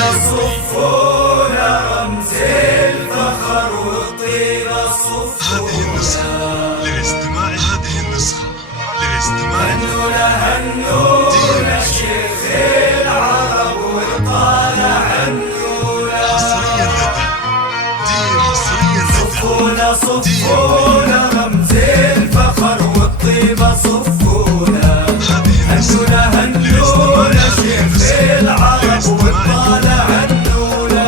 صفونا رمز الفخر والطيبة صفونا للاستماع هذه النسخة هنونا شيخ العرب وطالع عنونا صفونا رمز الفخر والطيبة صفونا هنونا شيخ العرب وطالع عنونا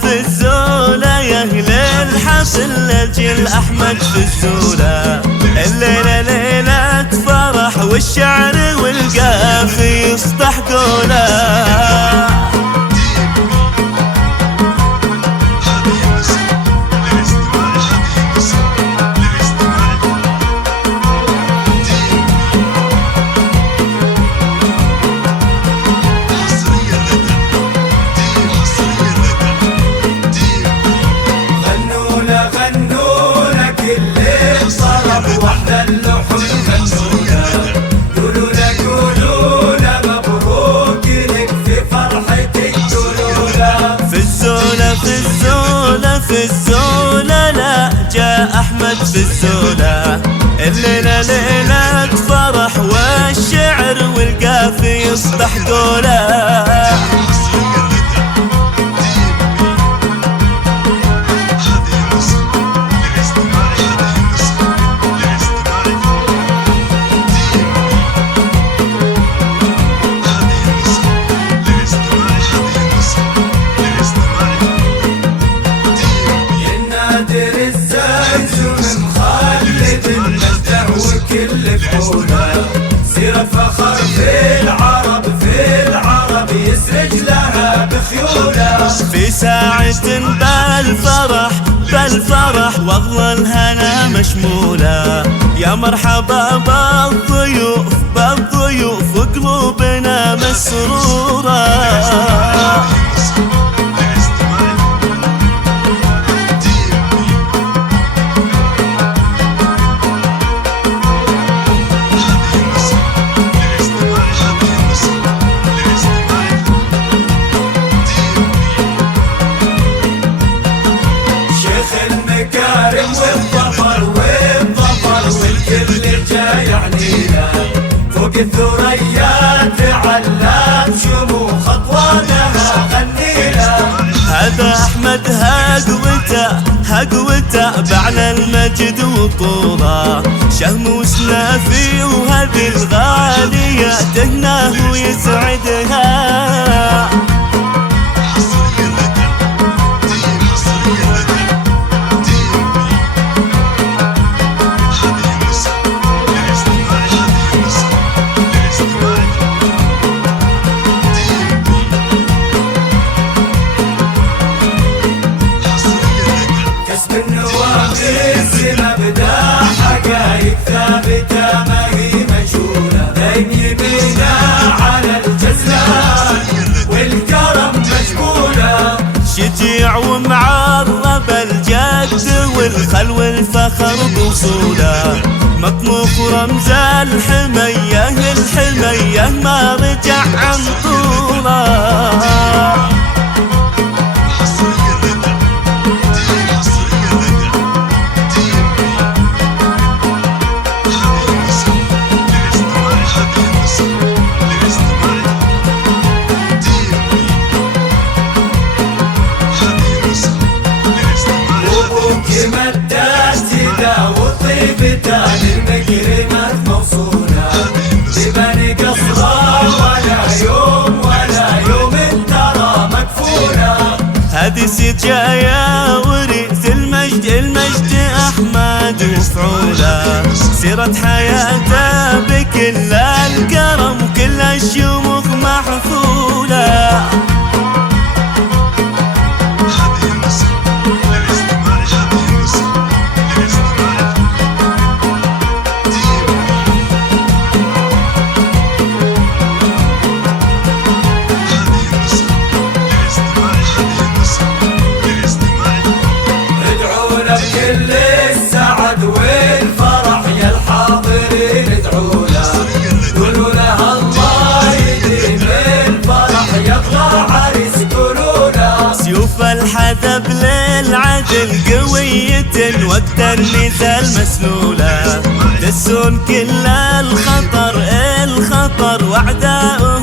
في الزولة يا أهل الحفل لجل أحمد في الزولة الليلة ليلة فرح والشعر والقافي يسطح قوله واحدى اللحن غنونا قولونا مبروك لك في فرحتك قولونا في الزولة لا جاء أحمد في الزولة الليلة ليلة فرح والشعر والقافي يسطح قوله كل بحوله سيرة فخر في العرب يسرج لها بخيوله في ساعة بالفرح والله الهنا مشمولة يا مرحبا بالضيوف وقلوبنا مسرورة والظفر والكل جاي علينا فوق الثريات علام شموخ اطوانها غنينا هذا احمد هقوته بعلى المجد وطوله شهم وسنافي وهذه الغالية تهناه ويسعدها حقايق ثابتة ما هي مجهولة دايم يبينا على الجزلان والكرم مجبولة شجيع ومعرب الجد والخل والفخر بوصوله مطموح رمز الحمية ما رجع عن طوله وطيبتها للمكرمات موصولة ببني قصرها ولا يوم ترى مكفولة هذه سجايا ورث المجد أحمد وفعوله سيرة حياته بكل الكرم وكل الشموخ محفولة كل السعد والفرح يا الحاضرين ادعوا له قولوا له الله القوية وقت النزال مسلولة، دسون كل الخطر وأعداؤه